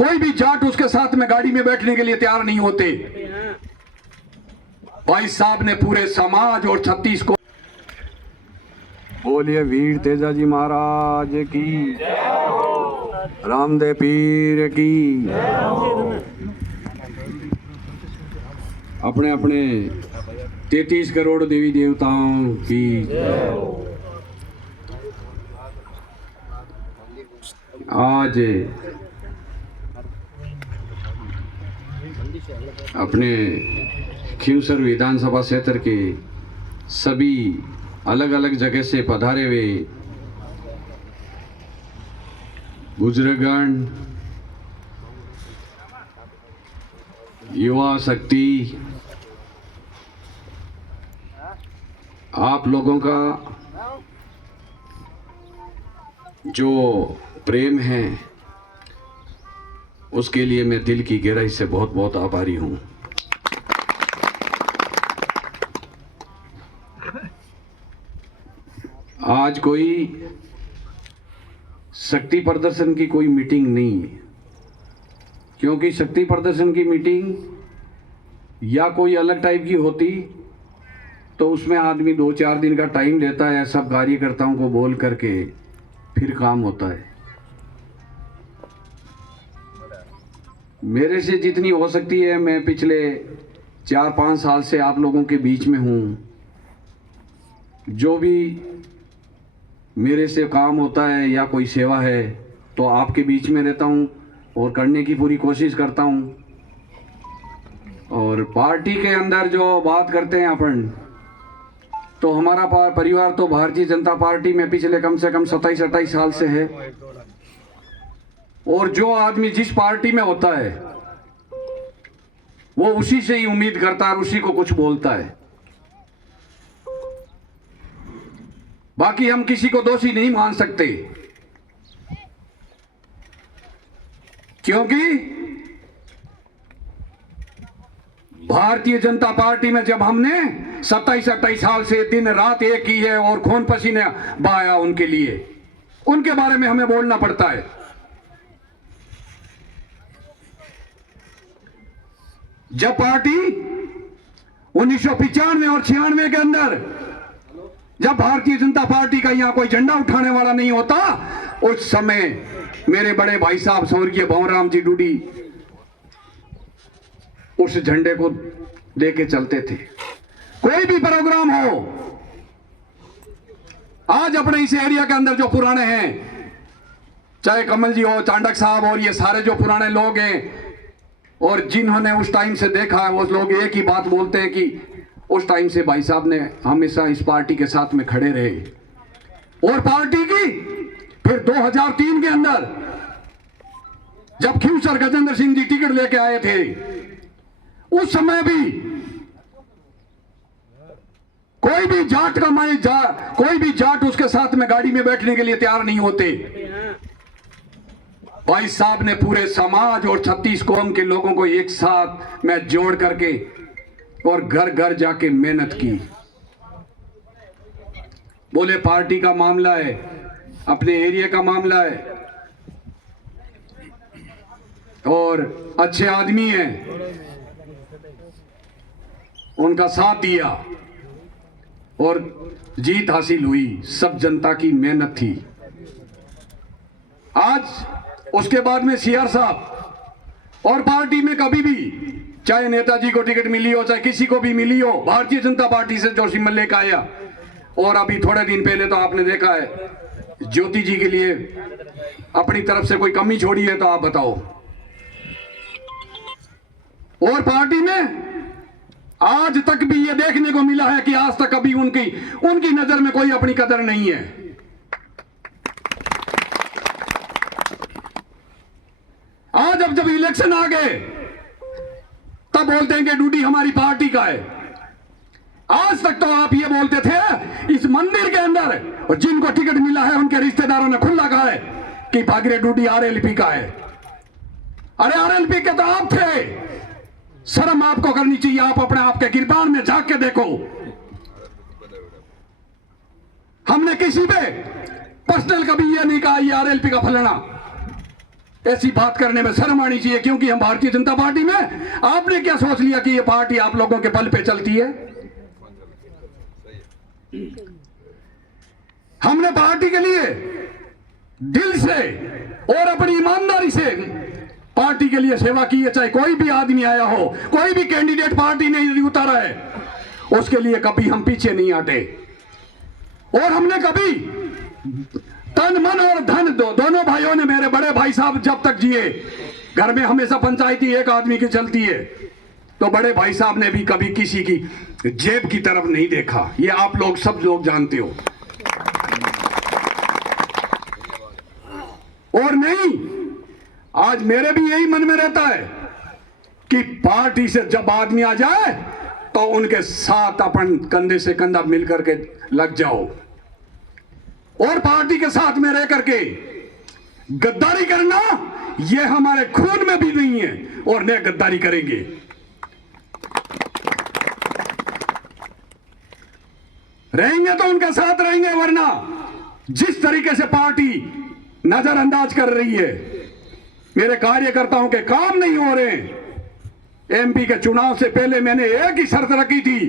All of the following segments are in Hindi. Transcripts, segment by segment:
कोई भी जाट उसके साथ में गाड़ी में बैठने के लिए तैयार नहीं होते। भाई साहब ने पूरे समाज और छत्तीस को। बोलिए वीर तेजा जी महाराज की, रामदेव पीर की। अपने अपने 33 करोड़ देवी देवताओं की। आज अपने खींवसर विधानसभा क्षेत्र के सभी अलग अलग जगह से पधारे हुए बुजुर्गगण, युवा शक्ति, आप लोगों का जो प्रेम है उसके लिए मैं दिल की गहराई से बहुत बहुत आभारी हूं। आज कोई शक्ति प्रदर्शन की कोई मीटिंग नहीं है, क्योंकि शक्ति प्रदर्शन की मीटिंग या कोई अलग टाइप की होती तो उसमें आदमी 2-4 दिन का टाइम लेता है, सब कार्यकर्ताओं को बोल करके फिर काम होता है। मेरे से जितनी हो सकती है, मैं पिछले 4-5 साल से आप लोगों के बीच में हूँ। जो भी मेरे से काम होता है या कोई सेवा है तो आपके बीच में रहता हूँ और करने की पूरी कोशिश करता हूँ। और पार्टी के अंदर जो बात करते हैं अपन, तो हमारा परिवार तो भारतीय जनता पार्टी में पिछले कम से कम 27-28 साल से है। और जो आदमी जिस पार्टी में होता है वो उसी से ही उम्मीद करता है और उसी को कुछ बोलता है। बाकी हम किसी को दोषी नहीं मान सकते, क्योंकि भारतीय जनता पार्टी में जब हमने 27-28 साल से दिन रात एक की है और खून पसीने बहाया उनके लिए, उनके बारे में हमें बोलना पड़ता है। जब पार्टी 1995 और 96 के अंदर जब भारतीय जनता पार्टी का यहां कोई झंडा उठाने वाला नहीं होता, उस समय मेरे बड़े भाई साहब स्वर्गीय भंवरराम जी डूडी उस झंडे को लेके चलते थे। कोई भी प्रोग्राम हो, आज अपने इस एरिया के अंदर जो पुराने हैं, चाहे कमल जी हो, चांडक साहब और ये सारे जो पुराने लोग हैं और जिन्होंने उस टाइम से देखा है, वो लोग एक ही बात बोलते हैं कि उस टाइम से भाई साहब ने हमेशा इस पार्टी के साथ में खड़े रहे। और पार्टी की फिर 2003 के अंदर जब खींवसर गजेंद्र सिंह जी टिकट लेके आए थे, उस समय भी कोई भी जाट कोई भी जाट उसके साथ में गाड़ी में बैठने के लिए तैयार नहीं होते। भाई साहब ने पूरे समाज और 36 कौम के लोगों को एक साथ में जोड़ करके और घर घर जाके मेहनत की। बोले पार्टी का मामला है, अपने एरिया का मामला है और अच्छे आदमी हैं, उनका साथ दिया और जीत हासिल हुई। सब जनता की मेहनत थी। आज उसके बाद में सीआर साहब और पार्टी में कभी भी, चाहे नेताजी को टिकट मिली हो, चाहे किसी को भी मिली हो, भारतीय जनता पार्टी से जो सिम्बल लेकर आया। और अभी थोड़े दिन पहले तो आपने देखा है ज्योति जी के लिए अपनी तरफ से कोई कमी छोड़ी है तो आप बताओ। और पार्टी में आज तक भी ये देखने को मिला है कि आज तक कभी उनकी नजर में कोई अपनी कदर नहीं है। आज अब जब इलेक्शन आ गए तब बोलते हैं कि डूडी हमारी पार्टी का है। आज तक तो आप ये बोलते थे इस मंदिर के अंदर, और जिनको टिकट मिला है उनके रिश्तेदारों ने खुला कहा है कि भागरे डूडी आरएलपी का है। अरे आरएलपी के तो आप थे, शर्म आपको करनी चाहिए। आप अपने आप के गिरबान में झांक के देखो। हमने किसी पे पर्सनल कभी ये नहीं कहा ये आरएलपी का फलाना। ऐसी बात करने में शर्म आनी चाहिए, क्योंकि हम भारतीय जनता पार्टी में, आपने क्या सोच लिया कि ये पार्टी आप लोगों के बल पे चलती है? हमने पार्टी के लिए दिल से और अपनी ईमानदारी से पार्टी के लिए सेवा की है। चाहे कोई भी आदमी आया हो, कोई भी कैंडिडेट पार्टी ने यदि उतारा है, उसके लिए कभी हम पीछे नहीं हटे। और हमने कभी तन मन और धन दोनों भाइयों ने, मेरे बड़े भाई साहब जब तक जिए, घर में हमेशा पंचायती एक आदमी की चलती है, तो बड़े भाई साहब ने भी कभी किसी की जेब की तरफ नहीं देखा। ये आप लोग सब लोग जानते हो। और नहीं, आज मेरे भी यही मन में रहता है कि पार्टी से जब आदमी आ जाए तो उनके साथ अपन कंधे से कंधा मिलकर के लग जाओ, और पार्टी के साथ में रह करके गद्दारी करना यह हमारे खून में भी नहीं है, और न गद्दारी करेंगे। रहेंगे तो उनके साथ रहेंगे, वरना जिस तरीके से पार्टी नजरअंदाज कर रही है, मेरे कार्यकर्ताओं के काम नहीं हो रहे। एमपी के चुनाव से पहले मैंने एक ही शर्त रखी थी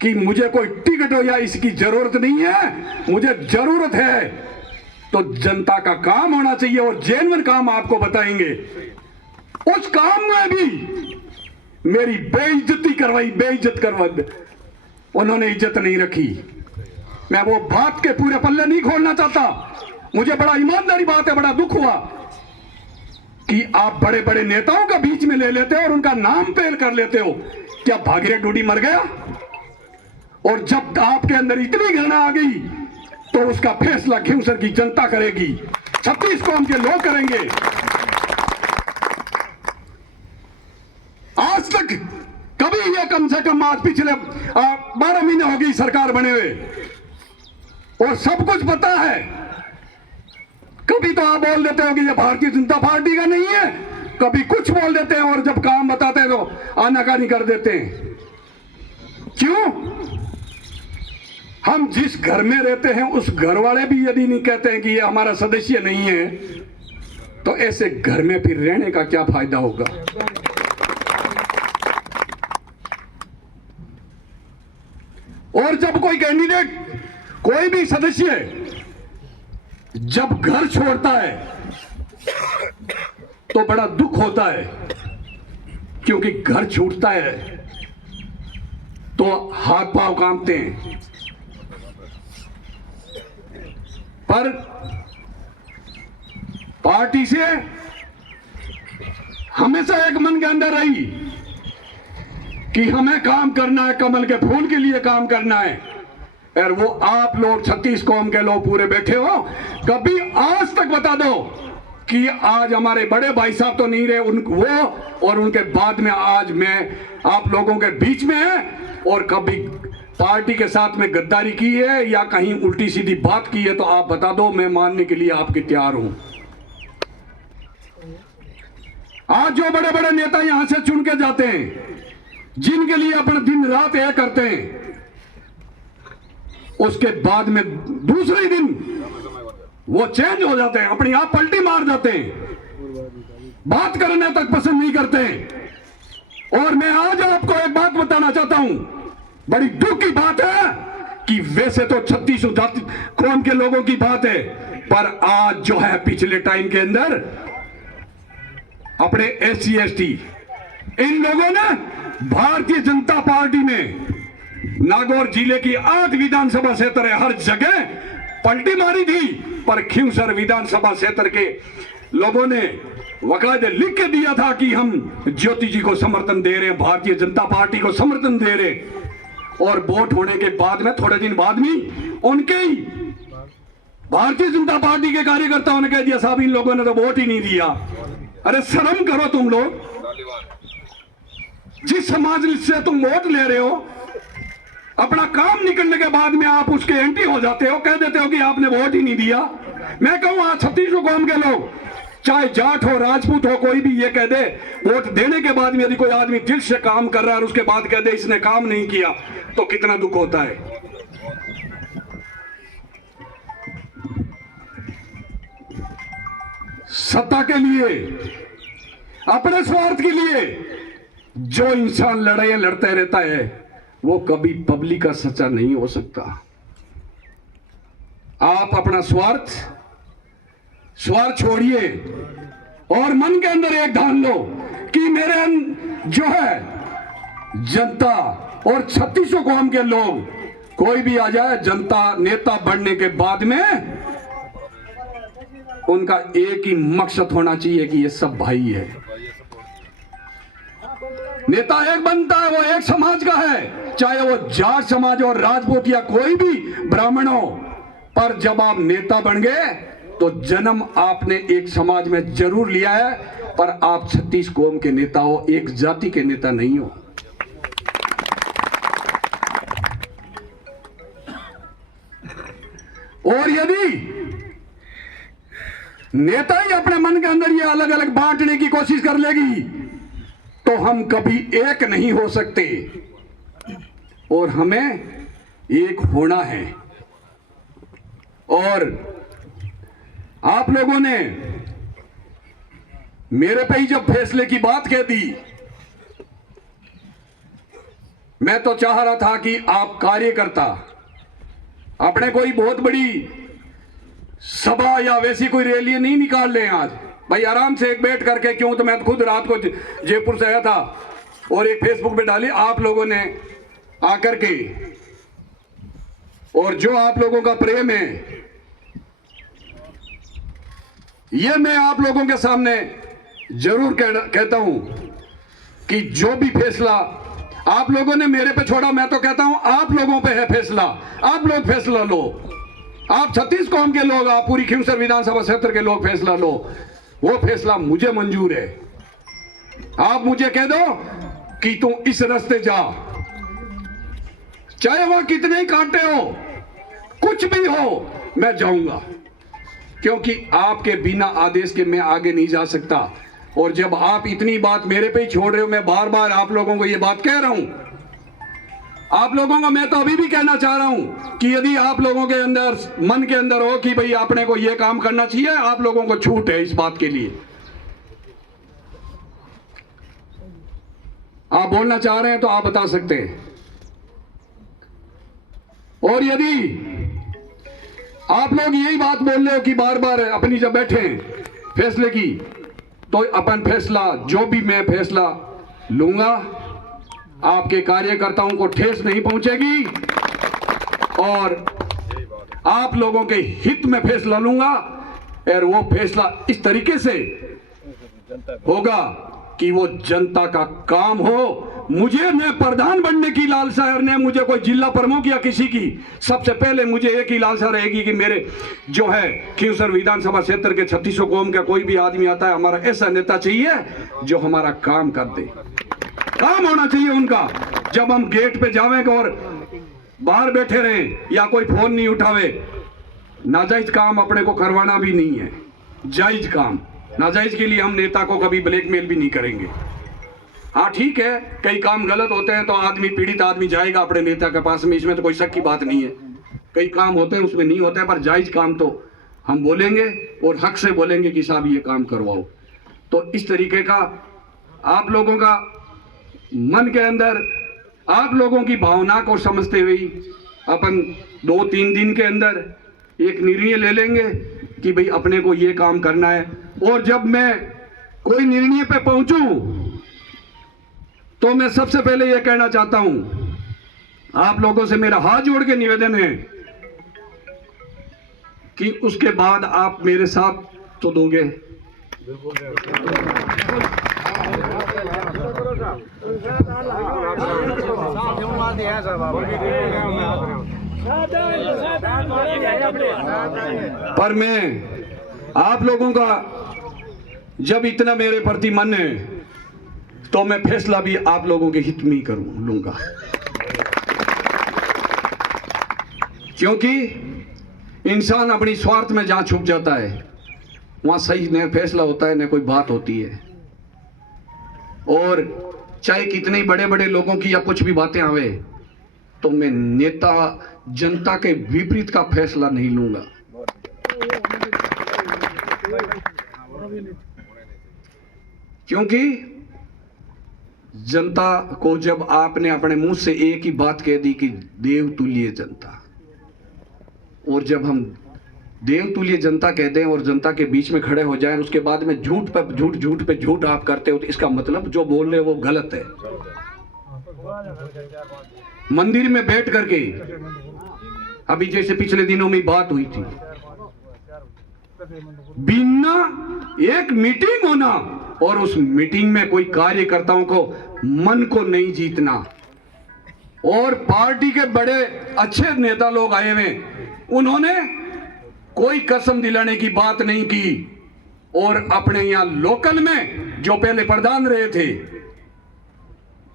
कि मुझे कोई टिकट हो या इसकी जरूरत नहीं है, मुझे जरूरत है तो जनता का काम होना चाहिए, और जेन्युइन काम आपको बताएंगे। उस काम में भी मेरी बेइज्जती करवाई, बेइज्जत करवा, उन्होंने इज्जत नहीं रखी। मैं वो बात के पूरे पल्ले नहीं खोलना चाहता। मुझे बड़ा ईमानदारी बात है, बड़ा दुख हुआ कि आप बड़े बड़े नेताओं का बीच में ले लेते हो और उनका नाम पेल कर लेते हो। क्या भागीरथ डूडी मर गया? और जब आपके अंदर इतनी घृणा आ गई तो उसका फैसला खींवसर की जनता करेगी, 36 कौम के लोग करेंगे। आज तक कभी ये कम से कम, आज पिछले 12 महीने हो गई सरकार बने हुए, और सब कुछ पता है। कभी तो आप बोल देते हो कि ये भारतीय जनता पार्टी का नहीं है, कभी कुछ बोल देते हैं, और जब काम बताते हैं तो आनाकानी कर देते हैं। क्यों? हम जिस घर में रहते हैं उस घर वाले भी यदि नहीं कहते हैं कि ये हमारा सदस्य नहीं है, तो ऐसे घर में फिर रहने का क्या फायदा होगा? और जब कोई कैंडिडेट, कोई भी सदस्य जब घर छोड़ता है तो बड़ा दुख होता है, क्योंकि घर छूटता है तो हाथ पांव कांपते हैं। पर पार्टी से हमेशा एक मन के अंदर रही कि हमें काम करना है, कमल के फूल के लिए काम करना है। और वो आप लोग 36 कौम के लोग पूरे बैठे हो, कभी आज तक बता दो कि आज हमारे बड़े भाई साहब तो नहीं रहे, वो और उनके बाद में आज मैं आप लोगों के बीच में है, और कभी पार्टी के साथ में गद्दारी की है या कहीं उल्टी सीधी बात की है तो आप बता दो, मैं मानने के लिए आपके तैयार हूं। आज जो बड़े बड़े नेता यहां से चुन के जाते हैं, जिनके लिए अपना दिन रात यह करते हैं, उसके बाद में दूसरे दिन वो चेंज हो जाते हैं, अपनी आप पलटी मार जाते हैं, बात करने तक पसंद नहीं करते। और मैं आज आपको एक बात बताना चाहता हूं, बड़ी दुख की बात है कि वैसे तो 36 जाति कौम के लोगों की बात है, पर आज जो है पिछले टाइम के अंदर अपने SC ST इन लोगों ने भारतीय जनता पार्टी में नागौर जिले की 8 विधानसभा क्षेत्र है, हर जगह पलटी मारी थी। पर खींवसर विधानसभा क्षेत्र के लोगों ने वकायदे लिख के दिया था कि हम ज्योति जी को समर्थन दे रहे हैं, भारतीय जनता पार्टी को समर्थन दे रहे। और वोट होने के बाद में थोड़े दिन बाद में उनके ही भारतीय जनता पार्टी के कार्यकर्ताओं ने कह दिया, साहब इन लोगों ने तो वोट ही नहीं दिया। अरे शर्म करो तुम लोग, जिस समाज से तुम वोट ले रहे हो, अपना काम निकलने के बाद में आप उसके एंटी हो जाते हो, कह देते हो कि आपने वोट ही नहीं दिया। मैं कहूं आज 36 कौम के लोग, चाहे जाट हो, राजपूत हो, कोई भी ये कह दे, वोट देने के बाद में यदि कोई आदमी दिल से काम कर रहा है और उसके बाद कह दे इसने काम नहीं किया, तो कितना दुख होता है। सत्ता के लिए, अपने स्वार्थ के लिए जो इंसान लड़ाइयां लड़ता रहता है वो कभी पब्लिक का सच्चा नहीं हो सकता। आप अपना स्वार्थ छोड़िए और मन के अंदर एक ठान लो कि मेरे जो है जनता और 3600 कौम के लोग, कोई भी आ जाए, जनता नेता बनने के बाद में उनका एक ही मकसद होना चाहिए कि ये सब भाई है। नेता एक बनता है, वो एक समाज का है, चाहे वो जाट समाज और राजपूत या कोई भी ब्राह्मण हो। पर जब आप नेता बन गए तो जन्म आपने एक समाज में जरूर लिया है, पर आप 36 कौम के नेता हो, एक जाति के नेता नहीं हो। और यदि नेता ही अपने मन के अंदर ये अलग अलग बांटने की कोशिश कर लेगी तो हम कभी एक नहीं हो सकते, और हमें एक होना है। और आप लोगों ने मेरे पे ही जब फैसले की बात कह दी, मैं तो चाह रहा था कि आप कार्यकर्ता अपने कोई बहुत बड़ी सभा या वैसी कोई रैली नहीं निकाल लें। आज भाई आराम से एक बैठ करके, क्यों तो मैं खुद रात को जयपुर से आया था और एक फेसबुक पे डाली आप लोगों ने आकर के, और जो आप लोगों का प्रेम है ये मैं आप लोगों के सामने जरूर कहता हूं कि जो भी फैसला आप लोगों ने मेरे पे छोड़ा, मैं तो कहता हूं आप लोगों पे है फैसला। आप लोग फैसला लो, आप 36 कौम के लोग, आप पूरी खिवसर विधानसभा क्षेत्र के लोग फैसला लो। वो फैसला मुझे मंजूर है। आप मुझे कह दो कि तुम इस रास्ते जा, चाहे वहां कितने ही कांटे हो, कुछ भी हो, मैं जाऊंगा, क्योंकि आपके बिना आदेश के मैं आगे नहीं जा सकता। और जब आप इतनी बात मेरे पे ही छोड़ रहे हो, मैं बार बार आप लोगों को ये बात कह रहा हूं, आप लोगों को मैं तो अभी भी कहना चाह रहा हूं कि यदि आप लोगों के अंदर मन के अंदर हो कि भाई आपने को ये काम करना चाहिए, आप लोगों को छूट है इस बात के लिए। आप बोलना चाह रहे हैं तो आप बता सकते हैं। और यदि आप लोग यही बात बोल रहे हो कि बार बार अपनी जब बैठे फैसले की, तो अपन फैसला, जो भी मैं फैसला लूंगा, आपके कार्यकर्ताओं को ठेस नहीं पहुंचेगी और आप लोगों के हित में फैसला लूंगा। और वो फैसला इस तरीके से होगा कि वो जनता का काम हो। मुझे न प्रधान बनने की लालसा है और न मुझे कोई जिला प्रमुख या किसी की। सबसे पहले मुझे एक ही लालसा रहेगी कि मेरे जो है खिवसर विधानसभा क्षेत्र के 3600 कौम का कोई भी आदमी आता है, हमारा ऐसा नेता चाहिए जो हमारा काम कर दे। काम होना चाहिए उनका। जब हम गेट पे जावेंगे और बाहर बैठे रहें या कोई फोन नहीं उठावे, नाजायज काम अपने को करवाना भी नहीं है। जायज काम, नाजायज के लिए हम नेता को कभी ब्लैकमेल भी नहीं करेंगे। हाँ ठीक है, कई काम गलत होते हैं तो आदमी, पीड़ित आदमी जाएगा अपने नेता के पास में, इसमें तो कोई शक की बात नहीं है। कई काम होते हैं उसमें नहीं होते हैं, पर जायज काम तो हम बोलेंगे और हक से बोलेंगे कि साहब ये काम करवाओ। तो इस तरीके का आप लोगों का मन के अंदर, आप लोगों की भावना को समझते हुए अपन 2-3 दिन के अंदर एक निर्णय ले लेंगे कि भाई अपने को ये काम करना है। और जब मैं कोई निर्णय पे पहुंचूं तो मैं सबसे पहले ये कहना चाहता हूं, आप लोगों से मेरा हाथ जोड़ के निवेदन है कि उसके बाद आप मेरे साथ तो दोगे। पर मैं आप लोगों का जब इतना मेरे प्रति मन है तो मैं फैसला भी आप लोगों के हित में ही लूंगा, क्योंकि इंसान अपनी स्वार्थ में जहां छुप जाता है वहां सही न फैसला होता है न कोई बात होती है। और चाहे कितने बड़े बड़े लोगों की या कुछ भी बातें आवे, तो मैं नेता जनता के विपरीत का फैसला नहीं लूंगा। क्योंकि जनता को जब आपने अपने मुंह से एक ही बात कह दी कि देवतुल्य जनता, और जब हम देवतुल्य जनता कहते हैं और जनता के बीच में खड़े हो जाएं, उसके बाद में झूठ पे झूठ, झूठ पे झूठ आप करते हो, तो इसका मतलब जो बोल रहे हो वो गलत है। मंदिर में बैठ करके अभी जैसे पिछले दिनों में बात हुई थी, बिना एक मीटिंग होना और उस मीटिंग में कोई कार्यकर्ताओं को मन को नहीं जीतना, और पार्टी के बड़े अच्छे नेता लोग आए हुए, उन्होंने कोई कसम दिलाने की बात नहीं की, और अपने यहां लोकल में जो पहले प्रधान रहे थे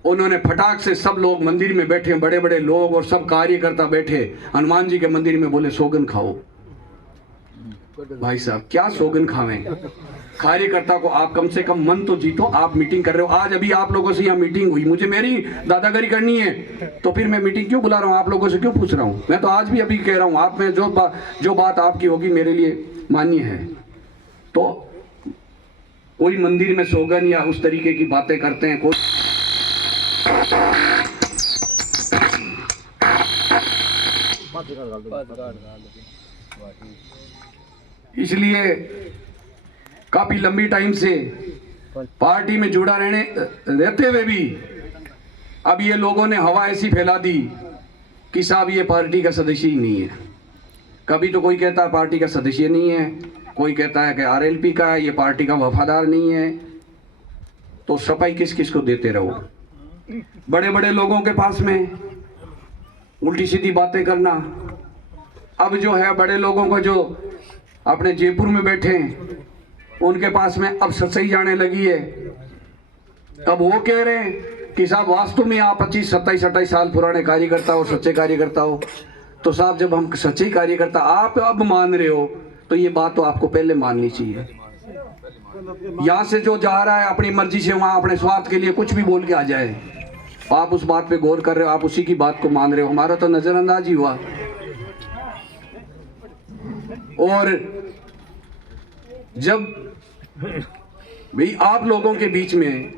उन्होंने फटाक से सब लोग मंदिर में बैठे, बड़े बड़े लोग और सब कार्यकर्ता बैठे हनुमान जी के मंदिर में, बोले सोगन खाओ। भाई साहब क्या सोगन खावें, कार्यकर्ता को आप कम से कम मन तो जीतो। आप मीटिंग कर रहे हो, आज अभी आप लोगों से यहाँ मीटिंग हुई, मुझे मेरी दादागिरी करनी है तो फिर मैं मीटिंग क्यों बुला रहा हूँ, आप लोगों से क्यों पूछ रहा हूँ। मैं तो आज भी अभी कह रहा हूँ, आप में जो बात आपकी होगी मेरे लिए मान्य है। तो कोई मंदिर में सोगन या उस तरीके की बातें करते हैं, कोई इसलिए काफी लंबी टाइम से पार्टी में जुड़ा रहते हुए भी अब ये लोगों ने हवा ऐसी फैला दी कि साहब ये पार्टी का सदस्य ही नहीं है। कभी तो कोई कहता है पार्टी का सदस्य नहीं है, कोई कहता है कि आरएलपी का है, ये पार्टी का वफादार नहीं है। तो सफाई किस किस को देते रहो, बड़े बड़े लोगों के पास में उल्टी सीधी बातें करना। अब जो है बड़े लोगों को जो अपने जयपुर में बैठे उनके पास में अब सच्चाई जाने लगी है। अब वो कह रहे हैं कि साहब वास्तव में आप 25, 27, 28 साल पुराने कार्यकर्ता हो, सच्चे कार्यकर्ता हो। तो साहब जब हम सच्चे कार्यकर्ता आप अब मान रहे हो तो ये बात तो आपको पहले माननी चाहिए। यहाँ से जो जा रहा है अपनी मर्जी से, वहाँ अपने स्वार्थ के लिए कुछ भी बोल के आ जाए, आप उस बात पे गौर कर रहे हो, आप उसी की बात को मान रहे हो। हमारा तो नजरअंदाज ही हुआ। और जब भाई आप लोगों के बीच में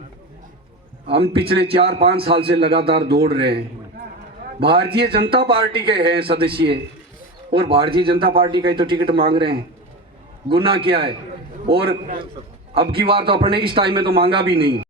हम पिछले 4-5 साल से लगातार दौड़ रहे हैं, भारतीय जनता पार्टी के हैं सदस्य, और भारतीय जनता पार्टी का ही तो टिकट मांग रहे हैं, गुनाह क्या है। और अब की बार तो अपने इस टाइम में तो मांगा भी नहीं।